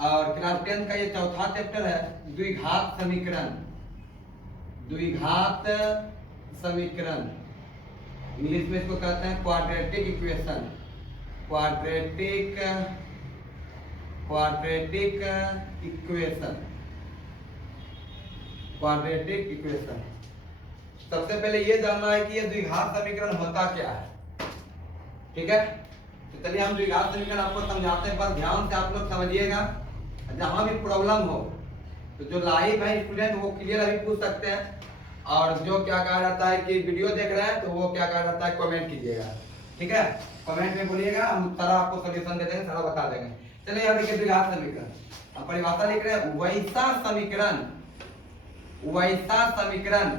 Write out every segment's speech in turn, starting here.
और क्लास 10 का ये चौथा चैप्टर है द्विघात समीकरण। द्विघात समीकरण इंग्लिश में इसको कहते हैं quadratic equation. Quadratic equation. Quadratic equation. सबसे पहले ये जानना है कि ये द्विघात समीकरण होता क्या है, ठीक है। तो चलिए हम द्विघात समीकरण आपको समझाते हैं, पर ध्यान से आप लोग समझिएगा। जहां भी प्रॉब्लम हो तो जो लाइव है स्टूडेंट वो क्लियर अभी पूछ सकते हैं, और जो क्या कहा जाता है कि वीडियो देख रहे हैं तो वो क्या कहा जाता है कमेंट कीजिएगा, ठीक है। कमेंट में बोलिएगा, हम सारा आपको सॉल्यूशन दे देंगे, सारा बता देंगे। चलिए यहाँ देखिए द्विघात समीकरण, हम परिभाषा लिख रहे हैं वैसा समीकरण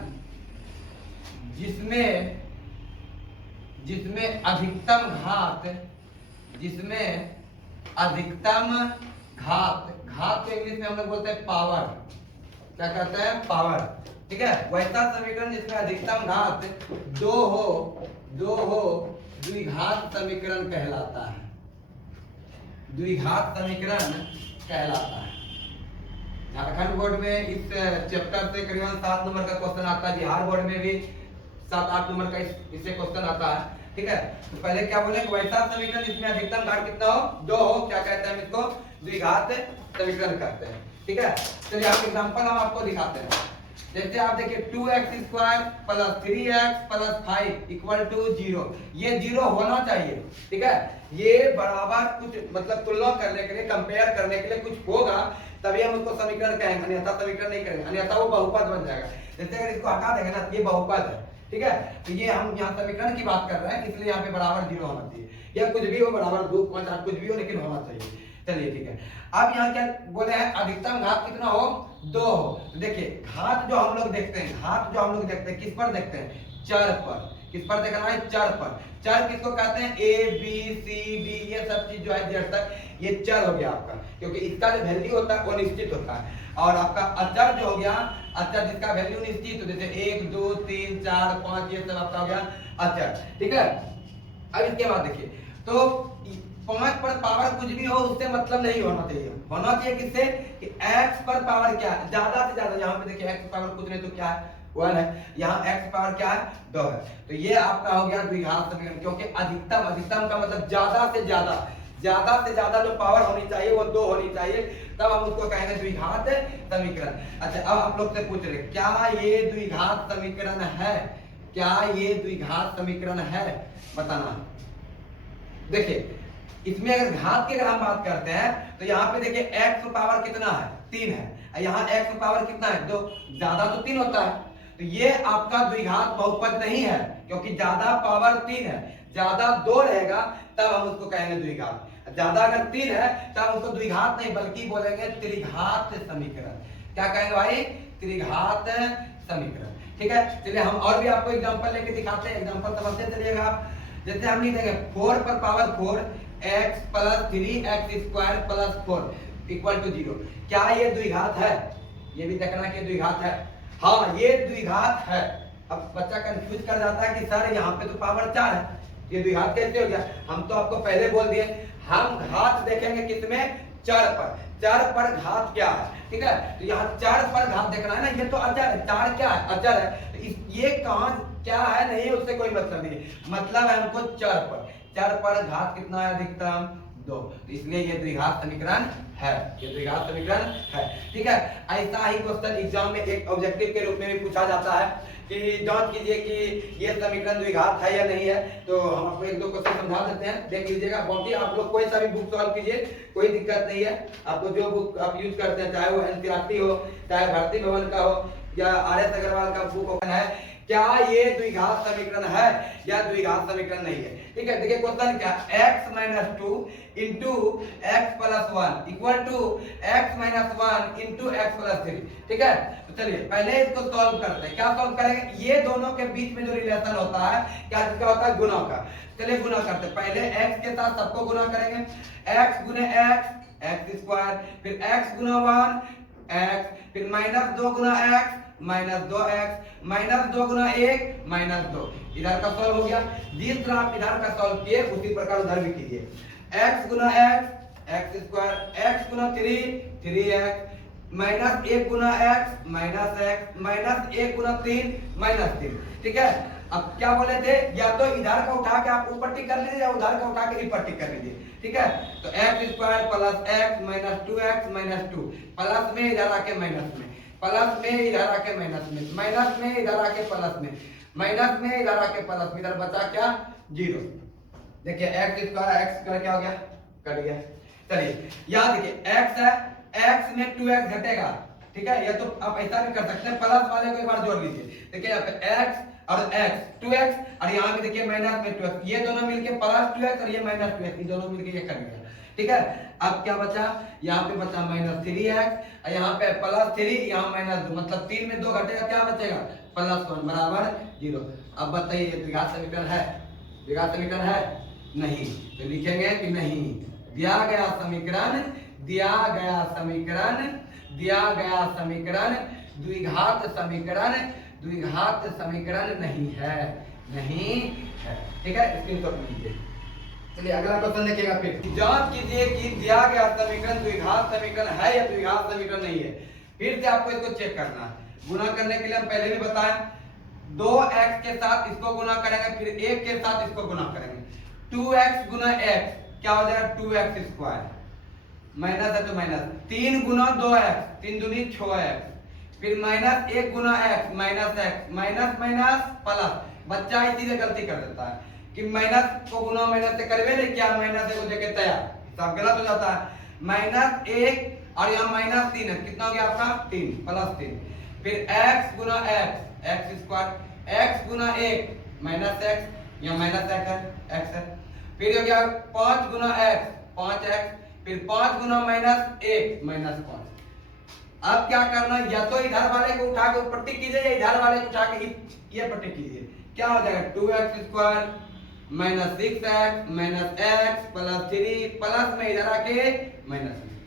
जिसमें अधिकतम घात को इंग्लिश में हम लोग बोलते हैं पावर। क्या कहते हैं? पावर, ठीक है। वैसा समीकरण जिसमें अधिकतम घात दो हो द्विघात समीकरण कहलाता है। द्विघात समीकरण कहलाता है। झारखंड बोर्ड में इस चैप्टर से करीबन 7 नंबर का क्वेश्चन आता है, बिहार बोर्ड में भी 7-8 नंबर का इससे क्वेश्चन आता है, ठीक है। तो पहले क्या बोले कि वैसा समीकरण जिसमें अधिकतम घात कितना हो? 2 हो, क्या कहते हैं हम इसको? द्विघात समीकरण कहते हैं, ठीक है। चलिए आप एग्जांपल हम आपको दिखाते हैं। जैसे आप देखिए 2x² + 3x + 5 = 0। ये 0 होना चाहिए, ठीक है। ये बराबर कुछ मतलब तुलना करने के लिए, कंपेयर करने के लिए कुछ होगा, तभी हम उसको समीकरण कहेंगे, अन्यथा समीकरण नहीं करेंगे, अन्यथा वो बहुपद बन जाएगा। जैसे अगर इसको हटा देंगे ना, ये बहुपद है, ठीक है। तो ये हम यहाँ समीकरण की बात कर रहे हैं, इसलिए यहाँ पे बराबर 0 होना चाहिए, या कुछ भी हो बराबर 2, 5, 8 कुछ भी हो, लेकिन होना चाहिए। चलिए ठीक है। अब यहाँ क्या बोले हैं? अधिकतम घात कितना हो? 2 हो। तो देखिए घात जो हम लोग देखते हैं किस पर देखते हैं? चर पर। किस पर देखना है? चर पर। चर किसको कहते हैं? A B C D ये सब चीज जो है Z तक, ये चर हो गया आपका, क्योंकि इसका जो वैल्यू होता है वो निश्चित होता है। और आपका अचर जो हो गया, अचर जिसका वैल्यू निश्चित हो, जैसे 1 2 3 4 5 ये सब आपका हो गया अचर, ठीक है। अब इसके बाद देखिए, तो 5 पर पावर कुछ भी हो उससे मतलब नहीं होना चाहिए। होना चाहिए किससे? कि x पर पावर क्या है? ज्यादा से ज्यादा। यहाँ पे देखिए x पावर कुछ नहीं तो क्या है? 1 है। यहाँ x पावर क्या है? 2 है। तो ये आपका हो गया द्विघात समीकरण, क्योंकि अधिकतम का मतलब ज्यादा से ज्यादा जो पावर होनी चाहिए वो 2 होनी चाहिए, तब हम उसको कहेंगे द्विघात समीकरण। अच्छा, अब आप लोग से पूछ रहे क्या ये द्विघात समीकरण है? क्या ये द्विघात समीकरण है? बताना। देखिए इसमें अगर घात की अगर हम बात करते हैं तो यहाँ पे देखिए x पावर कितना है? 3 है। यहाँ x पावर कितना है? 2। ज्यादा तो 3 होता है, तो ये आपका द्विघात बहुपद नहीं है, क्योंकि ज्यादा पावर 3 है। ज्यादा 2 रहेगा तब हम उसको कहेंगे द्विघात। ज्यादा अगर 3 है तब उसको द्विघात नहीं बल्कि बोलेंगे त्रिघात समीकरण। क्या कहेंगे भाई? त्रिघात समीकरण, ठीक है। चलिए हम और भी आपको एग्जांपल लेके दिखाते हैं, एग्जांपल समझते चलिएगा आप। जैसे हम लिखेंगे 4 पर पावर 4 x + 3x² + 4 = 0। क्या ये द्विघात है? ये भी देखना कि द्विघात है। हाँ ये द्विघात है। अब बच्चा कंफ्यूज कर जाता है कि सर यहाँ पे तो पावर 4 है, ये द्विघात कैसे हो गया? हम तो आपको पहले बोल दिए, हम घात देखेंगे किसमें? चर पर। चर पर घात क्या है, ठीक है। तो यहाँ चर पर घात देखना है ना, ये तो अचर है। 4 क्या है? अचर है। तो ये कहाँ क्या है? नहीं, उससे कोई मतलब नहीं, मतलब है हमको चर पर। चर पर घात कितना है? अधिकतम 2। तो इसलिए ये द्विघात समीकरण है, ये द्विघात समीकरण है, ठीक है। ऐसा ही क्वेश्चन एग्जाम में एक ऑब्जेक्टिव के रूप में भी पूछा जाता है कि जांच कीजिए कि ये समीकरण द्विघात है या नहीं है। तो हम आपको 1-2 क्वेश्चन समझा देते हैं, देख लीजिएगा। बाकी आप लोग कोई सा भी बुक सॉल्व कीजिए, कोई दिक्कत नहीं है। आपको जो बुक आप यूज करते हैं, चाहे वो एनसीईआरटी हो, चाहे भारती भवन का हो, या RS अग्रवाल का बुक ओपन है, क्या ये द्विघात समीकरण है या द्विघात समीकरण नहीं है? ठीक है। देखिए क्वेश्चन क्या? x - 2 * x + 1 = x - 1 * x + 3, ठीक है। तो चलिए पहले इसको सॉल्व करते हैं। क्या सॉल्व करेंगे? ये दोनों के बीच में जो रिलेशन होता है क्या जिसका होता है? गुणा का। चलिए गुणा करते हैं। पहले x के साथ सबको गुणा करेंगे, x * x x², फिर x * 1 x, फिर -2 * x -2x, -2 * 1 -2। इधर का सॉल्व हो गया। जिस तरह आप इधर का सॉल्व किए उसी प्रकार उधर भी कीजिए। x * x x square x गुना 3 माइनस 1 गुना एक्स माइनस 1 गुना 3 -3। ठीक है, अब क्या बोले थे, या तो इधर का उठा के आप ऊपर टिक कर लीजिए या उधर का उठा के ऊपर टिक कर लीजिए। ठीक है, तो x square plus x minus 2x minus 2 plus में इधर आके माइनस में, प्लस में इधर आके माइनस में, माइनस में इधर आके प्लस में, माइनस में इधर आके प्लस में, इधर बचा क्या 0। देखिए एक्स स्क्वायर क्या हो गया, कट गया। चलिए याद देखिए x है, x में 2x घटेगा। ठीक है, या तो आप ऐसा भी कर सकते हैं, प्लस वाले को एक बार जोड़ लीजिए। देखिए यहाँ पे x और x 2x और यहाँ पे देखिए माइनस में 2x, ये दोनों मिलके प्लस 2x और ये माइनस 2x, ये दोनों मिलके ये कर गया। ठीक है, अब क्या बचा, यहाँ पे बचा माइनस 3x और यहाँ पे प्लस 3, यहाँ माइनस 2, मतलब 3 में 2 घटेगा, क्या बचेगा प्लस 1 बराबर 0। अब बताइए द्विघात समीकरण है, द्विघात समीकरण है नहीं, तो लिखेंगे कि नहीं। दिया गया समीकरण द्विघात समीकरण नहीं है, नहीं है। ठीक है, स्क्रीनशॉट लीजिए। चलिए अगला क्वेश्चन देखिएगा, फिर जांच कीजिए कि दिया गया समीकरण द्विघात समीकरण है या द्विघात समीकरण नहीं है। फिर से आपको इसको चेक करना है। गुना करने के लिए हम पहले भी बताएं, 2x के साथ इसको गुना करेंगे, फिर 1 के साथ इसको गुना करेंगे। 2x गुना x क्या हो जाएगा 2x स्क्वायर, माइनस है तो माइनस, 3 गुना 2x 3 दूनी 6x, फिर माइनस 1 गुना x minus x, minus minus plus. बच्चा इसी से गलती कर देता है कि माइनस को गुना माइनस से करवे नहीं क्या, माइनस को देके तैयार, सब गलत हो जाता है। माइनस 1 और यहाँ माइनस 3 है, कितना हो गया आपका 3 प्लस 3, फिर x गुना x स्क्वायर, x गुना 1 माइनस x, यहाँ माइनस x है, फिर हो गया 5 गुना x 5x, फिर 5 गुना माइनस 1 माइनस 5। अब क्या करना, या तो इधर वाले को उठा के ऊपर टिक कीजिए या इधर वाले को उठा के ये पर टिक कीजिए। क्या हो जाएगा 2x square minus 6x minus x plus 3, plus में इधर आके माइनस में,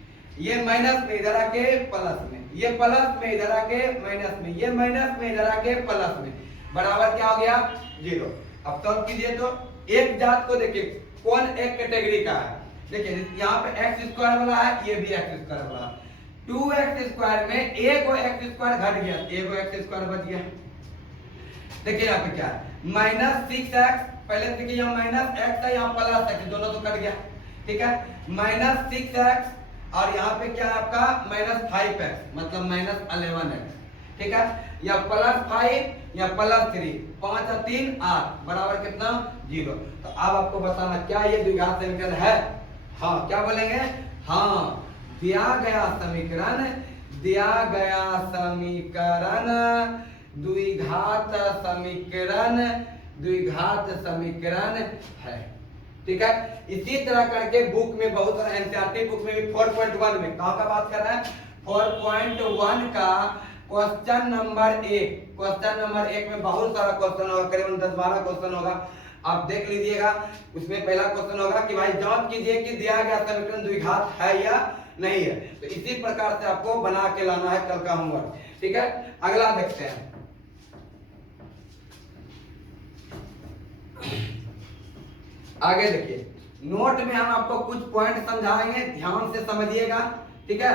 ये माइनस में इधर आके प्लस में, ये प्लस में इधर आके माइनस में, ये माइनस में इधर आके प्लस में, बराबर क्या हो गया 0। अब सॉल्व कीजिए तो एक जात को देखिए कौन एक कैटेगरी का है। देखिए यहाँ पे x स्क्वायर वाला है, ये भी x स्क्वायर वाला है। 2x स्क्वायर में एक को x स्क्वायर घट गया, एक को x स्क्वायर बच गया। देखिए यहाँ पे क्या है माइनस 6x, पहले देखिए यहाँ माइनस x है, यहाँ प्लस x, दोनों तो कट गया। ठीक है, माइनस 6x और यहाँ पे क्या है आपका माइनस 5x, मतलब माइनस 11x। ठीक है, या प्लस 5 या प्लस 3, 5 और 3 8 बराबर कितना 0। तो अब आपको बताना क्या ये द्विघात समीकरण है। हाँ क्या बोलेंगे, हाँ दिया गया समीकरण द्विघात समीकरण है। ठीक है, इसी तरह करके बुक में बहुत सारा एनसीईआरटी बुक में भी 4.1 में कहाँ का बात कर रहा है, 4.1 का क्वेश्चन नंबर 1 में बहुत सारा क्वेश्चन होगा, करीबन 10-12 क्वेश्चन होगा, आप देख लीजिएगा। उसमें पहला क्वेश्चन होगा कि भाई जांच कीजिए कि दिया गया समीकरण द्विघात है या नहीं है। तो इसी प्रकार से आपको बना के लाना है कल का होमवर्क। ठीक है, अगला देखते हैं। आगे देखिए, नोट में हम आपको कुछ पॉइंट समझाएंगे, ध्यान से समझिएगा। ठीक है,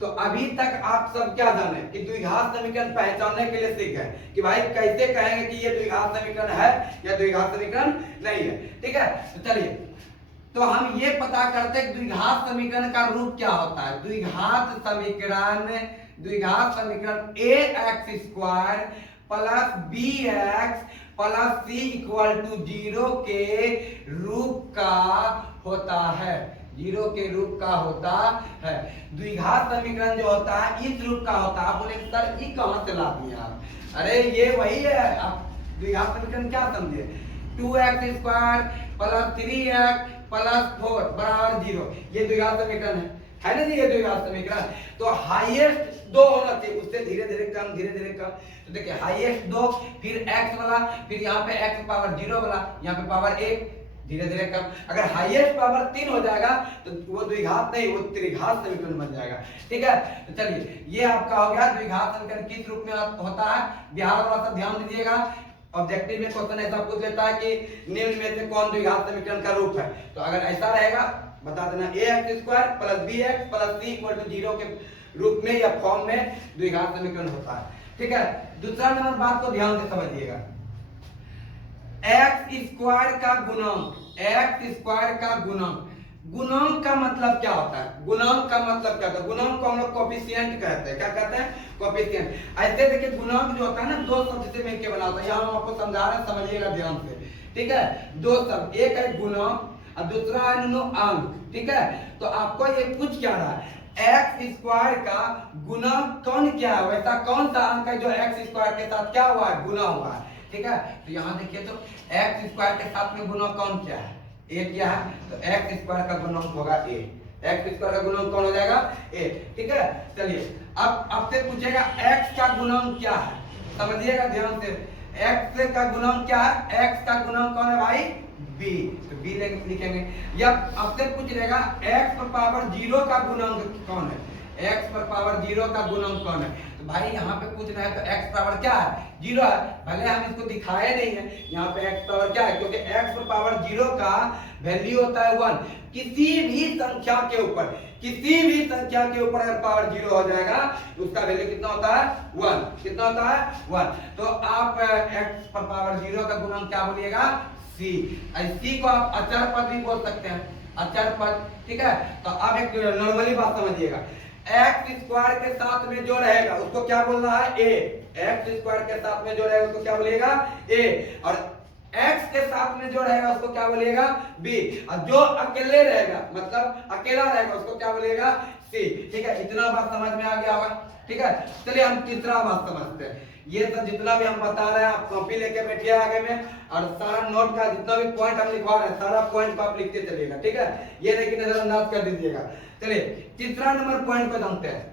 तो अभी तक आप सब क्या जाने कि द्विघात समीकरण पहचानने के लिए सीख गए कि भाई कैसे कहेंगे कि ये द्विघात समीकरण है या द्विघात समीकरण नहीं है। ठीक है, तो चलिए, तो हम ये पता करते हैं कि द्विघात समीकरण का रूप क्या होता है। द्विघात समीकरण ax square plus bx plus c equal to 0 के रूप का होता है, 0 के रूप का होता है। द्विघात समीकरण जो होता है इस रूप का होता है। आप बोले सर ये कहां से ला दिए आप, अरे ये वही है। आप द्विघात समीकरण क्या समझे, 2x square plus 3x plus 4 बराबर 0, ये द्विघात समीकरण है ना जी, ये द्विघात समीकरण। तो हाईएस्ट 2 होना चाहिए, उससे धीरे धीरे कम। तो देखिए हाईएस्ट 2, फिर x वाला, फिर यहाँ पे x पावर 0 वाला, यहाँ पे पावर 1, धीरे धीरे कम। अगर हाईएस्ट पावर 3 हो जाएगा तो वो द्विघात नहीं, वो त्रिघात समीकरण बन जाएगा। ठीक है, तो चलिए ये आपका हो गया द्विघात समीकरण किस रूप में होता है। बिहार वाला सब ध्यान दीजिएगा, ऑब्जेक्टिव में क्वेश्चन ऐसा पूछ लेता है कि निम्न में से कौन द्विघात समीकरण का रूप है। तो अगर ऐसा रहेगा बता देना a x square plus b x plus c equal to 0 के रूप में या फॉर्म में द्विघात समीकरण होता है। ठीक है, दूसरा नंबर बात को ध्यान से समझिएगा, एक्स स्क्वायर का गुणक, एक्स स्क्वायर का गुणक, गुणक का मतलब क्या होता है? गुणक का मतलब क्या होता है? गुणक को हम लोग कोफिशिएंट कहते हैं। क्या कहते हैं? कोफिशिएंट। ऐसे देखिए गुणक जो होता है ना, दो शब्द से मिलकर बना होता है। यहाँ हम आपको समझा रहे हैं, समझिएगा ध्यान से। ठीक है, दो शब्द, एक है गुणक और दूसरा है अंक। ठीक है, तो आपको ये पूछ क्या रहा है, एक्स स्क्वायर का गुणक कौन क्या है, वैसा कौन सा अंक है जो एक्स स्क्वायर के साथ क्या हुआ है, गुना हुआ है। ठीक है, तो यहाँ देखिए तो एक्स स्क्वायर के साथ में गुणक कौन क्या है, ए क्या है, तो एक्स स्क्वायर का गुणक होगा ए, एक्स स्क्वायर का गुणक कौन हो जाएगा, ए। ठीक है, चलिए अब आपसे पूछेगा एक्स का गुणक क्या है, समझिएगा ध्यान से, एक्स का गुणक क्या है, एक्स का गुणक कौन है भाई, बी, तो बी लिखेंगे। या आपसे पूछ लेगा एक्स पर पावर 0 का गुणक कौन है, एक्स पर पावर 0 का गुणक कौन है, तो भाई यहाँ पे पूछ रहा है तो एक्स पावर क्या है, 0 है, भले हम इसको दिखाए नहीं है, यहाँ पे एक्स पावर क्या है, क्योंकि एक्स पर पावर 0 का वैल्यू होता है 1। किसी भी संख्या के ऊपर, किसी भी संख्या के ऊपर अगर पावर 0 हो जाएगा तो उसका वैल्यू कितना होता है, 1। कितना होता है, 1। तो आप एक्स पर पावर 0 का गुणक क्या बोलिएगा, सी। सी को आप अचर पद भी बोल सकते हैं, अचर पद। ठीक है, तो अब एक नॉर्मली बात समझिएगा, एक्स स्क्वायर के साथ में जो रहेगा उसको क्या बोल रहा है, ए। एक्स स्क्वायर के साथ में जो रहेगा उसको क्या बोलिएगा, ए। और एक्स के साथ में जो रहेगा उसको क्या बोलिएगा, बी। और जो अकेले रहेगा, मतलब अकेला रहेगा, उसको क्या बोलिएगा, सी। ठीक है, इतना बात समझ में आ गया होगा। ठीक है, चलिए हम तीसरा बात समझते हैं। ये सब जितना भी हम बता रहे हैं आप कॉपी लेके बैठिए आगे में, और सारा नोट का जितना भी पॉइंट हम लिखवा रहे हैं सारा पॉइंट को आप लिखते चलिएगा। ठीक है, ये नहीं कि नजरअंदाज कर दीजिएगा। चलिए तीसरा नंबर पॉइंट को जानते हैं।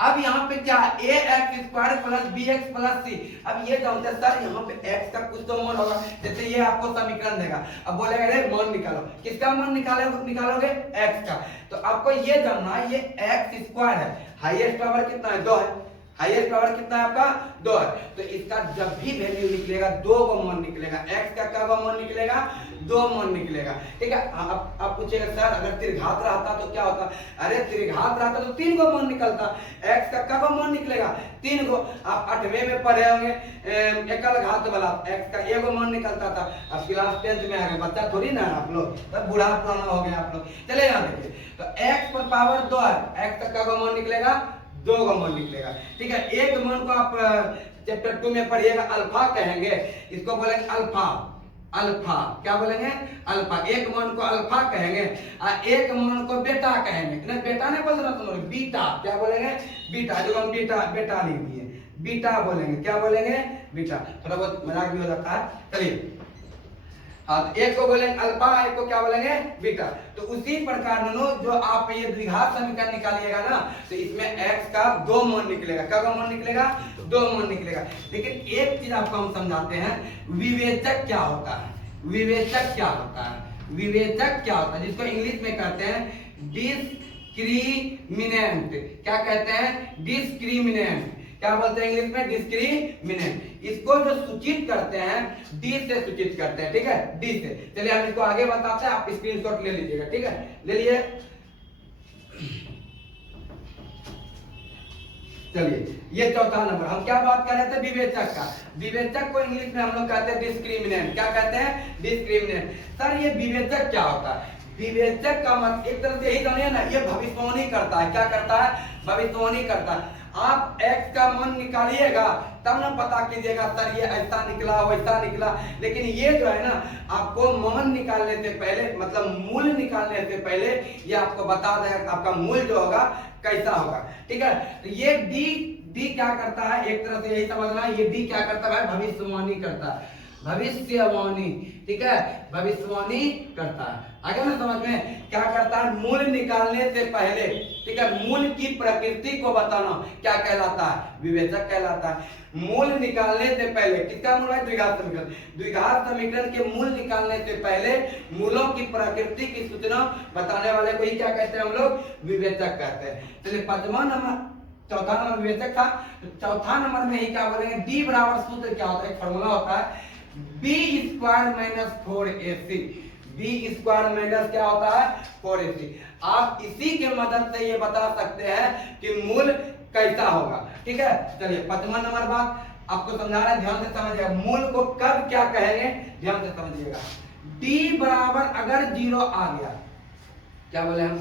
अब यहाँ पे क्या, a x square plus b x plus c. अब ये जानते हैं सर यहाँ पे एक्स का कुछ तो मान होगा, जैसे ये आपको समीकरण देगा, अब बोलेगा रे मान निकालो, किसका मान निकालोगे, एक्स का। तो आपको ये जानना है, ये एक्स स्क्वायर है, हाईएस्ट पावर कितना है, 2 है, हाईएस्ट पावर कितना है आपका, 2 है। तो इसका जब भी वैल्यू निकलेगा 2 को मान निकलेगा, एक्स का क्या मान निकलेगा, 2 मान निकलेगा। ठीक है, आप पूछेगा सर अगर त्रिघात रहता तो क्या होता, अरे त्रिघात रहता तो 3 को मान निकलता, एक्स का क्या मान निकलेगा, 3 को। आप 8वें में पढ़े होंगे एकल घात वाला, एक्स का 1 मान निकलता था। अब क्लास 10th में आ गए, बच्चा थोड़ी ना आप लोग, तब बूढ़ा पुराना हो गया आप लोग। चले यहाँ देखिए, तो एक्स पर पावर 2 है, एक्स का क्या मान निकलेगा, 2 का मान निकलेगा। ठीक है, एक मान को आप चैप्टर 2 में पढ़िएगा, अल्फा कहेंगे, इसको बोलेंगे अल्फा, अल्फा क्या बोलेंगे, अल्फा। एक मान को अल्फा कहेंगे और एक मान को बेटा कहेंगे, ना बेटा नहीं बोल रहा तुम लोग, बीटा क्या बोलेंगे, बीटा, जो हम बेटा लिख दिए, बीटा बोलेंगे, क्या बोलेंगे, बीटा। थोड़ा बहुत मजाक भी हो जाता है। चलिए एक को बोलेंगे अल्फा, एक को क्या बोलेंगे, बीटा। तो उसी प्रकार जो आप ये द्विघात समीकरण निकालिएगा ना, तो इसमें x का 2 मान निकलेगा, क्या मान निकलेगा, 2 मान निकलेगा। लेकिन एक चीज आपको हम समझाते हैं, विवेचक क्या होता है, विवेचक क्या होता है, विवेचक क्या होता है, जिसको इंग्लिश में कहते हैं डिस्क्रिमिनेंट। क्या कहते हैं, डिस्क्रिमिनेंट। क्या बोलते हैं इंग्लिश में, डिस्क्रिमिनेंट। इसको जो सूचित करते हैं डी से सूचित करते हैं। ठीक है, डी से। चलिए हम इसको आगे बताते हैं, आप स्क्रीनशॉट ले लीजिएगा। ठीक है, ले लिए। चलिए ये चौथा नंबर, हम क्या बात कर रहे थे, विवेचक का। विवेचक को इंग्लिश में हम लोग कहते हैं डिस्क्रिमिनेंट। क्या कहते हैं, डिस्क्रिमिनेंट। सर ये विवेचक क्या होता है, विवेचक का मतलब एक तरह से यही जानिए ना, ये भविष्यवाणी करता है। क्या करता है, भविष्यवाणी करता है। आप x का मान निकालिएगा तब ना पता कीजिएगा सर ये ऐसा निकला वैसा निकला। लेकिन ये जो है ना, आपको मान निकालने से पहले, मतलब मूल निकालने से पहले ये आपको बता देगा आपका मूल जो होगा कैसा होगा। ठीक है, तो ये डी क्या करता है, एक तरह से यही समझना है, ये डी क्या करता है, भविष्यवाणी करता है, भविष्यवाणी। ठीक है, भविष्यवाणी करता है। आगे ना समझ में, क्या करता है, मूल निकालने से पहले, ठीक है, मूल की प्रकृति को बताना क्या कहलाता है, विवेचक कहलाता है। मूल निकालने से पहले, किसका मूल है, द्विघात समीकरण। द्विघात समीकरण के मूल निकालने से पहले मूलों की प्रकृति की सूचना बताने वाले को ही क्या कहते हैं हम लोग, विवेचक कहते हैं। चलिए पांचवा नंबर, चौथा नंबर विवेचक था, चौथा नंबर में ही क्या बोलेंगे, डी बराबर सूत्र क्या होता है, एक फॉर्मूला होता है, B square minus 4ac। B square minus क्या होता है 4ac। आप इसी के मदद से ये बता सकते हैं कि मूल कैसा होगा। ठीक है, चलिए 5वां नंबर बात आपको समझा रहा है, ध्यान से समझिएगा। मूल को कब क्या कहेंगे, ध्यान से समझिएगा। d बराबर अगर 0 आ गया, क्या बोले हम,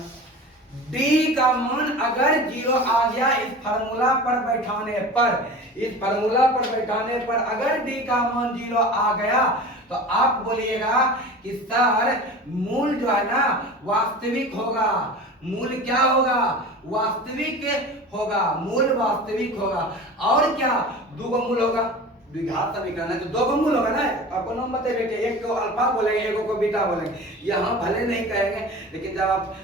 d का मान अगर 0 आ गया इस फार्मूला पर बैठाने पर, इस फार्मूला पर बैठाने पर अगर d का मान 0 आ गया तो आप बोलिएगा कि सर मूल जो है ना वास्तविक होगा। मूल क्या होगा, वास्तविक होगा, मूल वास्तविक होगा। और क्या, दो मूल होगा, द्विघात समीकरण है तो दो मूल होगा ना। आपको नाम बताइए कि एक को अल्फा बोलेंगे, एक को बीटा बोलेंगे। यहाँ भले नहीं कहेंगे, लेकिन जब आप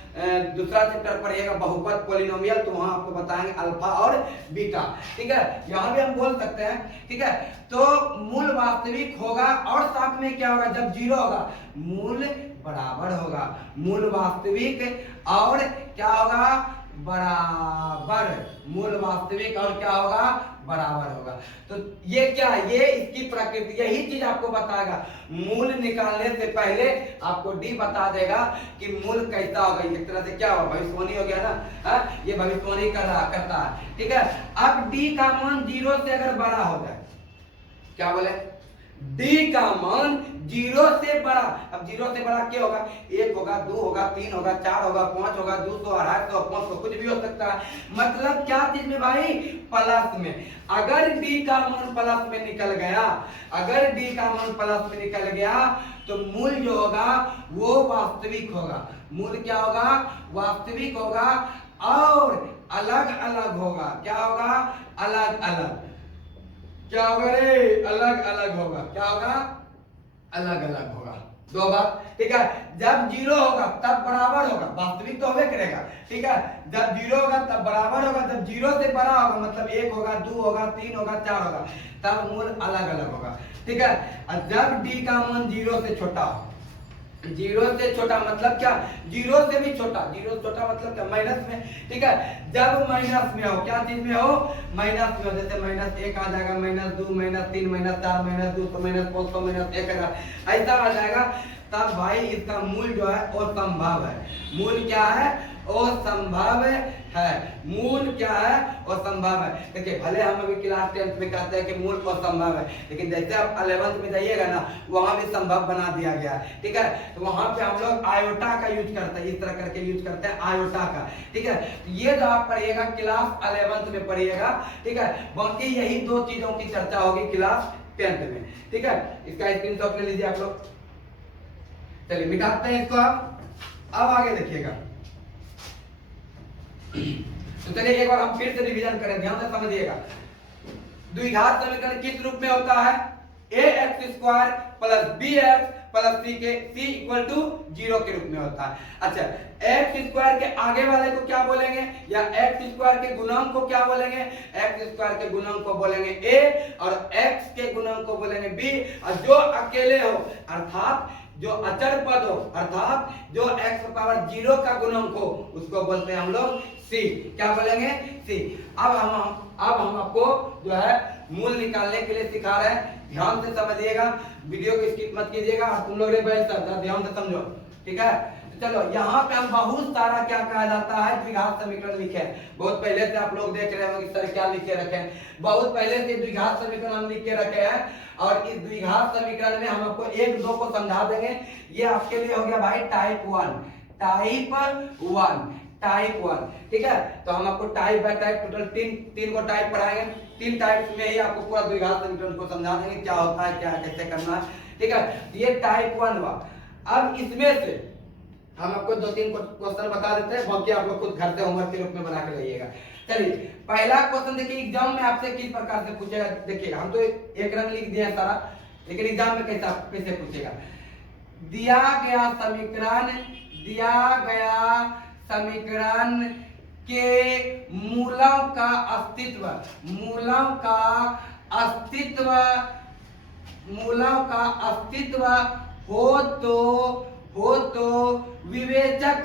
दूसरा चैप्टर पढ़िएगा बहुपद पॉलिनोमियल तो वहां आपको बताएंगे अल्फा और बीटा। ठीक है, यहाँ भी हम बोल सकते हैं। ठीक है, तो मूल वास्तविक होगा और साथ में क्या होगा, जब 0 होगा मूल बराबर होगा। मूल वास्तविक और क्या होगा, बराबर। मूल वास्तविक और क्या होगा, बराबर होगा। तो ये क्या, ये इसकी प्रकृति, यही चीज आपको बताएगा। मूल निकालने से पहले आपको डी बता देगा कि मूल कैसा होगा। एक तरह से क्या होगा, भविष्यवाणी हो गया ना, ये भविष्यवाणी करता है। ठीक है, अब डी का मान 0 से अगर बड़ा हो जाए, क्या बोले, d का मान 0 से बड़ा। अब 0 से बड़ा क्या होगा, 1 होगा, 2 होगा, 3 होगा, 4 होगा, 5 होगा, 200, 250, 500, कुछ भी हो सकता है। मतलब क्या चीज में भाई, प्लस में। अगर d का मान प्लस में निकल गया, अगर d का मान प्लस में निकल गया तो मूल जो होगा वो वास्तविक होगा। मूल क्या होगा, वास्तविक होगा और अलग अलग होगा। क्या होगा, अलग अलग। क्या होगा रे, अलग अलग होगा। क्या होगा, अलग अलग होगा। दो बात। ठीक है, जब 0 होगा तब बराबर होगा, वास्तविक तो होवे करेगा। ठीक है, जब 0 होगा तब बराबर होगा, जब 0 से बड़ा होगा मतलब 1 होगा, 2 होगा, 3 होगा, 4 होगा, तब मूल अलग अलग होगा। ठीक है, और जब d का मान 0 से छोटा हो, 0 से छोटा मतलब क्या, 0 से भी छोटा, 0 से छोटा मतलब क्या, माइनस में। ठीक है, जब माइनस में हो, क्या चीज में हो, माइनस में हो, जैसे -1 आ जाएगा, -2, -3, -4, -200, -500, -1000 ऐसा आ जाएगा, तब भाई इसका मूल जो है असंभव है। मूल क्या है, असंभव है। मूल क्या है, असंभव है। देखिए भले हम अभी क्लास 10th में कहते हैं कि मूल असंभव है, लेकिन जैसे आप 11th में जाइएगा ना, वहां भी संभव बना दिया गया है। ठीक है, तो वहां पे हम लोग आयोटा का यूज करते हैं, इस तरह करके यूज करते हैं आयोटा का। ठीक है, ये जो आप पढ़िएगा क्लास 11th में पढ़िएगा। ठीक है, बाकी यही दो चीजों की चर्चा होगी क्लास 10th में। ठीक है, इसका स्क्रीनशॉट ले लीजिए आप लोग। चलिए मिटाते हैं इसको। आप अब आगे देखिएगा। तो चलिए एक बार हम फिर से रिवीजन करें, ध्यान से समझिएगा। द्विघात समीकरण किस रूप में होता है, ax square plus bx plus c के c इक्वल टू 0 के रूप में होता है। अच्छा, x स्क्वायर के आगे वाले को क्या बोलेंगे, या x स्क्वायर के गुणांक को क्या बोलेंगे, x स्क्वायर के गुणांक को बोलेंगे a और x के गुणांक को बोलेंगे b। और जो अकेले हो अर्थात जो अचर पद हो, अर्थात जो x पावर 0 का गुणक हो, उसको बोलते हैं हम लोग c। क्या बोलेंगे, c। अब हम आपको जो है मूल निकालने के लिए सिखा रहे हैं, ध्यान से समझिएगा, वीडियो को स्किप मत कीजिएगा। और तुम लोग ध्यान से समझो। ठीक है, तो चलो यहाँ पे हम बहुत सारा क्या कहा जाता है, द्विघात समीकरण लिखे। बहुत पहले से आप लोग देख रहे हो कि सर क्या लिखे रखे हैं, बहुत पहले से द्विघात समीकरण हम लिख के रखे हैं। और इस द्विघात समीकरण में हम आपको 1-2 को समझा देंगे। ये आपके लिए हो गया भाई टाइप 1, टाइप 1। ठीक है, तो हम आपको टाइप बाय टाइप टोटल तीन को टाइप पढ़ाएंगे। 3 टाइप्स में ही आपको पूरा द्विघात समीकरण को समझा देंगे, क्या होता है, क्या कैसे करना है। ठीक है, ये टाइप 1 हुआ। अब इसमें से हम आपको 2-3 क्वेश्चन बता देते हैं, बाकी आप लोग खुद घर से होमवर्क के रूप में बना के लाइएगा। चलिए पहला क्वेश्चन देखिए, एग्जाम में आपसे किस प्रकार से पूछेगा। देखिए हम तो एक रंग लिख दिया सारा, लेकिन एग्जाम में कैसे पूछेगा। दिया गया समीकरण के मूलों का अस्तित्व हो तो विवेचक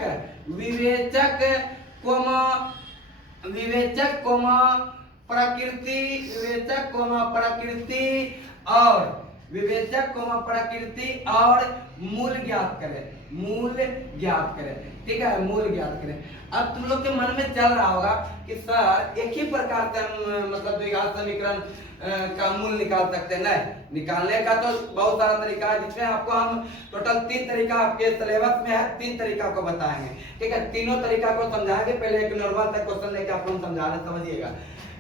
प्रकृति और विवेचक कोमा प्रकृति और मूल ज्ञात करें, मूल ज्ञात करें, ठीक है, मूल ज्ञात करें। अब तुम लोग के मन में चल रहा होगा कि सर एक ही प्रकार से हम मतलब द्विघात समीकरण का मूल निकाल सकते हैं। नहीं, निकालने का तो बहुत सारा तरीका है, जिसमें आपको हम टोटल 3 तरीका आपके सिलेबस में है, 3 तरीका को बताएंगे, ठीक है। तीनों तरीका को समझाएंगे। पहले एक नॉर्मल सा क्वेश्चन लेके आपको हम समझा रहे, समझिएगा।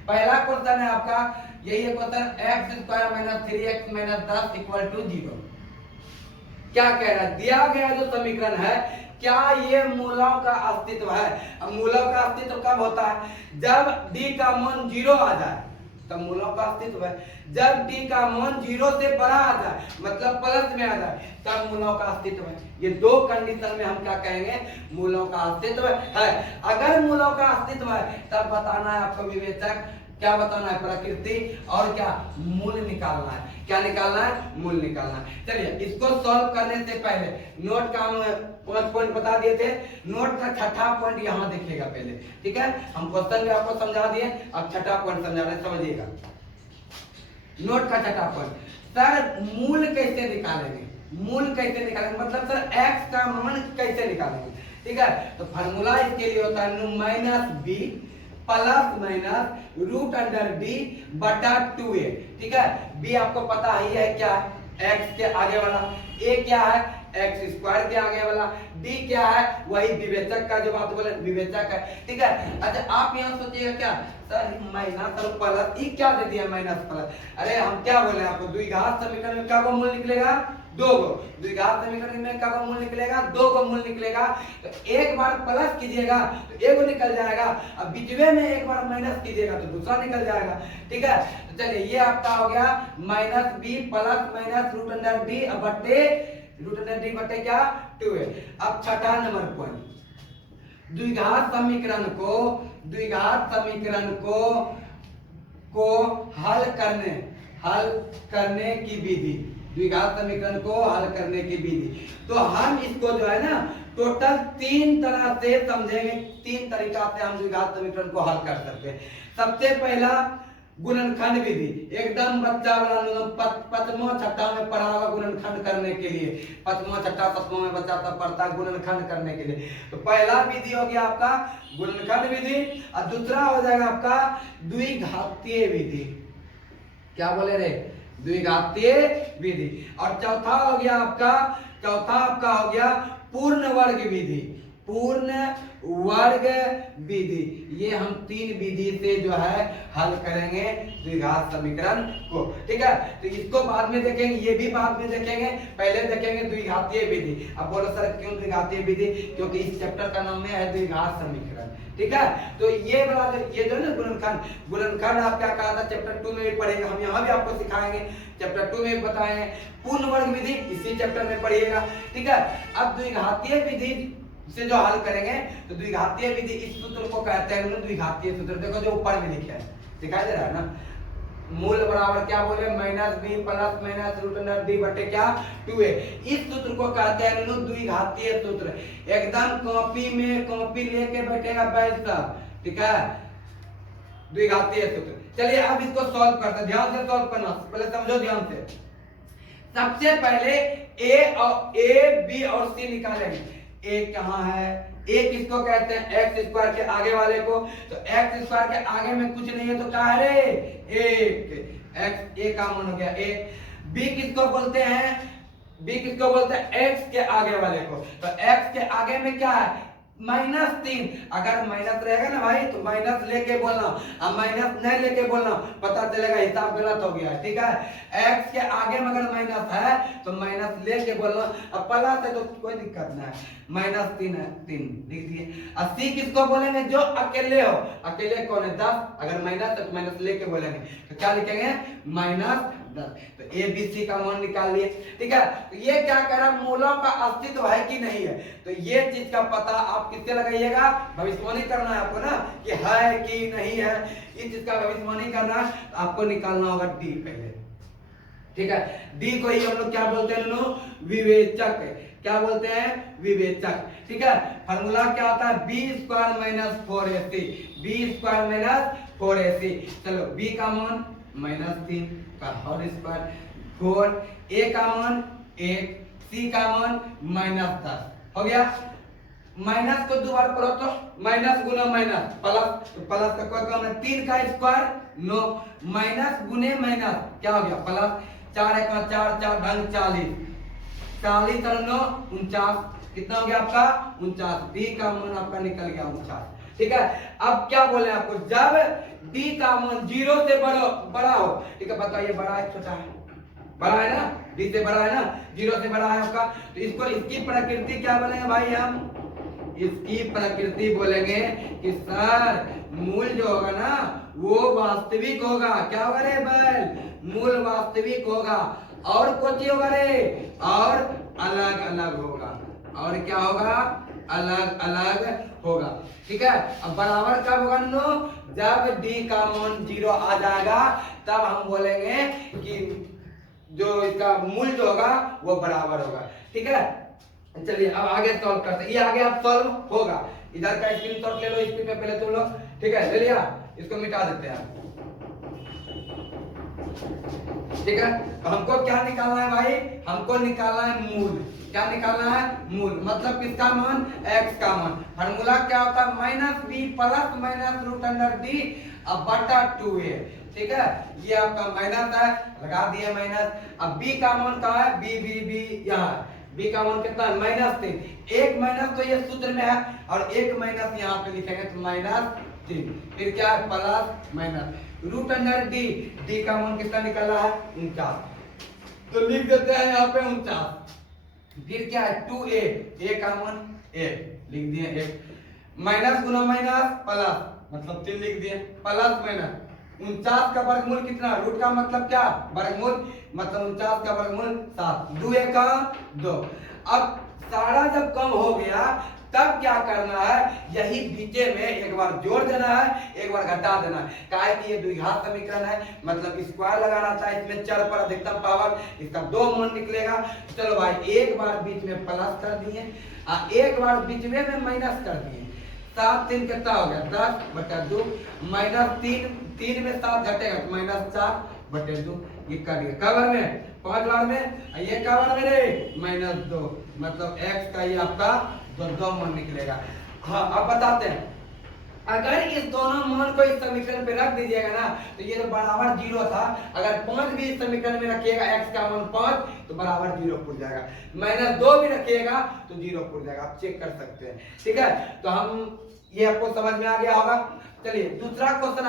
पहला क्वेश्चन है आपका यही है क्वेश्चन, x² - 3x - 10 = 0। क्या कह रहा है? दिया गया जो समीकरण है, क्या ये मूलों का अस्तित्व है? अब मूलों का अस्तित्व कब होता है? जब d का मान 0 आ जाए तब मूलों का अस्तित्व है। जब d का मान 0 से बड़ा आ जाए, मतलब प्लस में आ जाए, तब मूलों का अस्तित्व है। ये 2 कंडीशन में हम क्या कहेंगे? मूलों का अस्तित्व है। अगर मूलों का अस्तित्व है तब बताना है आपको विवेचक, क्या बताना है? प्रकृति, और क्या? मूल निकालना है। क्या निकालना है? मूल निकालना है। चलिए इसको सॉल्व करने से पहले नोट का हम 5 पॉइंट बता दिए थे, नोट का छठा पॉइंट यहाँ देखिएगा पहले, ठीक है। हम क्वेश्चन में आपको समझा दिए, अब छठा पॉइंट समझा रहे, समझिएगा। नोट का छठा पॉइंट, सर मूल कैसे निकालेंगे? मूल कैसे निकालेंगे मतलब सर x का मान कैसे निकालेंगे, ठीक है। तो फार्मूला इसके लिए होता है -b प्लस माइनस √d बटा 2a, ठीक है। b आपको पता ही है क्या है? x के आगे वाला, a क्या है? x² के आगे वाला, d क्या है? वही विवेचक का जो बात बोले विवेचक है, ठीक है। अच्छा आप यहाँ सोचिएगा क्या सर माइनस और प्लस, ये क्या दे दिया माइनस प्लस? अरे हम क्या बोले आपको, द्विघात समीकरण में क्या को मूल निकलेगा? 2 गो। द्विघात समीकरण में क्या को मूल निकलेगा? 2 को मूल निकलेगा। तो एक बार प्लस कीजिएगा तो एक निकल जाएगा, अब बीचवे में एक बार माइनस कीजिएगा तो दूसरा निकल जाएगा, ठीक है। तो चलिए ये आपका हो गया -b प्लस माइनस √d बटे √d बटे क्या? 2a। अब छठा नंबर पॉइंट, द्विघात समीकरण को हल करने की विधि, द्विघात समीकरण को हल करने की विधि। तो हम इसको जो है ना टोटल 3 तरह से समझेंगे, 3 तरीका से हम द्विघात समीकरण को हल कर सकते हैं। सबसे पहला गुणनखंड विधि, एकदम बच्चा वाला पंचमा छठा में पढ़ा होगा गुणनखंड करने के लिए, पंचमा छठा सप्तमा में बच्चा तब पढ़ता है गुणनखंड करने के लिए। तो पहला विधि हो गया आपका गुणनखंड विधि, और दूसरा हो जाएगा आपका द्विघातीय विधि। क्या बोले रे? द्विघातीय विधि। और चौथा हो गया आपका पूर्ण वर्ग विधि, पूर्ण वर्ग विधि। ये हम 3 विधि से जो है हल करेंगे द्विघात समीकरण को, ठीक है। तो इसको बाद में देखेंगे, ये भी बाद में देखेंगे, पहले देखेंगे द्विघातीय विधि। अब बोलो सर क्यों द्विघातीय विधि? क्योंकि इस चैप्टर का नाम है द्विघात समीकरण, ठीक है। तो ये वाला ये जो है ना गुणनखंड आप क्या कहा था चैप्टर 2 में भी पढ़ेंगे, हम यहाँ भी आपको सिखाएंगे, चैप्टर 2 में भी बताएंगे। पूर्ण वर्ग विधि इसी चैप्टर में पढ़िएगा, ठीक है। अब द्विघातीय विधि से जो हल करेंगे तो द्विघातीय विधि इस सूत्र को कहते हैं द्विघातीय सूत्र। देखो जो ऊपर में लिखा है, दिखाई दे रहा है ना, मूल बराबर क्या बोले -b प्लस माइनस √d बटे क्या 2a। इस सूत्र को कहते हैं द्विघातीय सूत्र। एकदम कॉपी लेके बैठेगा बैठ सब, ठीक है, द्विघातीय सूत्र। चलिए अब इसको सॉल्व करते हैं, ध्यान से सॉल्व करना, पहले समझो ध्यान से। सबसे पहले a b और c निकालेंगे। a कहाँ है? a किसको कहते हैं? x² के आगे वाले को। तो x² के आगे में कुछ नहीं है तो क्या है रे? 1। a का मान हो गया 1। b किसको बोलते हैं? x के आगे वाले को। तो x के आगे में क्या है? -3। अगर माइनस रहेगा ना भाई तो माइनस लेके बोलना, अब माइनस नहीं लेके बोलना, पता चलेगा हिसाब गलत हो गया है, ठीक है। x के आगे में अगर माइनस है तो माइनस लेके बोलना, अब प्लस है तो कोई दिक्कत नहीं है, -3 है, 3 लिख दिए। और c किसको बोलेंगे? जो अकेले हो। अकेले कौन है? 10। अगर माइनस है तो माइनस लेके बोलेंगे, तो क्या लिखेंगे? -10। तो a b c का मान निकाल लिए, ठीक है। तो ये क्या कह रहा है? मूलों का अस्तित्व है कि नहीं है, तो ये चीज का पता आप किससे लगाइएगा? भविष्यवाणी करना है आपको ना कि है कि नहीं है, इस चीज का भविष्यवाणी करना है, तो आपको निकालना होगा d पहले, ठीक है। d को ही हम लोग क्या बोलते हैं? विवेचक। क्या बोलते हैं? विवेचक, ठीक है। फार्मूला क्या होता है? b² - 4ac, b² - 4ac। चलो b का मान -3 का होल स्क्वायर 4, ए का मान 8, सी का मान -10 हो गया। माइनस को दो बार करो तो माइनस गुना माइनस प्लस, तो प्लस का कोई काम नहीं, 3 का स्क्वायर 9, माइनस गुने माइनस क्या हो गया प्लस, 4 एक 4, 4 ढंग 40, 40 और 9 49, कितना हो गया आपका 49, डी का मान आपका निकल गया 49। ठीक है, अब क्या बोले आपको, जब डी का मान 0 से बड़ा हो, ठीक है, बताइए बड़ा है छोटा है, बड़ा है ना, डी से बड़ा है ना, 0 से बड़ा है आपका, तो इसको इसकी प्रकृति क्या बोलेंगे भाई, हम इसकी प्रकृति बोलेंगे कि सर मूल जो होगा ना वो वास्तविक होगा, क्या होगा रे बैल, मूल वास्तविक होगा, और कुछ होगा रे, और अलग अलग होगा, और क्या होगा अलग अलग होगा। ठीक है, अब बराबर कब होगा नो, जब डी का मान 0 आ जाएगा तब हम बोलेंगे कि जो इसका मूल जो होगा वो बराबर होगा। ठीक है, चलिए अब आगे सॉल्व करते हैं, ये आगे आप सॉल्व होगा, इधर का स्क्रीनशॉट ले लो स्क्रीन पे पहले तुम लोग। ठीक है, ले लिया, इसको मिटा देते हैं। ठीक है, तो हमको क्या निकालना है भाई, हमको निकालना है मूल, क्या निकालना है मूल, मतलब किसका मान, x का मान। फार्मूला क्या होता है, -b plus minus root under D अब बटा 2a। ठीक है, ये आपका माइनस है, लगा दिए माइनस। अब b का मान कहाँ है, b यहाँ, b का मान कितना है -3, एक माइनस तो ये सूत्र में है और एक माइनस यहाँ पे लिखेंगे तो -3, फिर क्या है plus minus root under D, D का मान कितना निकला है 49, तो लिख देते हैं यहाँ पे 49, फिर क्या है 2a, a का मान 1 लिख दिए 1, माइनस गुना माइनस प्लस मतलब 3 लिख दिए, प्लस माइनस 49 का वर्गमूल कितना, रूट का मतलब क्या वर्गमूल, मतलब 49 का वर्गमूल 7, 2 1 का 2। अब सारा जब कम हो गया तब क्या करना है, यही बीचे में एक बार जोड़ देना है, एक बार घटा देना है, काहे कि ये द्विघात समीकरण है, मतलब स्क्वायर लगाना था, इसमें चर पर अधिकतम पावर, इसका 2 मान निकलेगा। चलो भाई एक बार बीच में प्लस कर दिए, एक बार बीच में माइनस कर दिए, 7 3 कितना हो गया 10 बटा 2, -3, 3 में 7 घटेगा तो -4 बटे 2, ये कर दिया कवर में 5 बार में, ये कवर में रे -2, मतलब x का ये आपका 2 मान निकलेगा। हाँ अब बताते हैं, अगर इस दोनों मान को इस समीकरण पे रख दीजिएगा ना तो ये तो बराबर 0 था, अगर 5 भी इस समीकरण में रखिएगा x का मान 5 तो बराबर 0 पुट जाएगा, -2 भी रखिएगा तो 0 पुट जाएगा, आप चेक कर सकते हैं। ठीक है, तो हम ये आपको समझ में आ गया होगा। चलिए दूसरा क्वेश्चन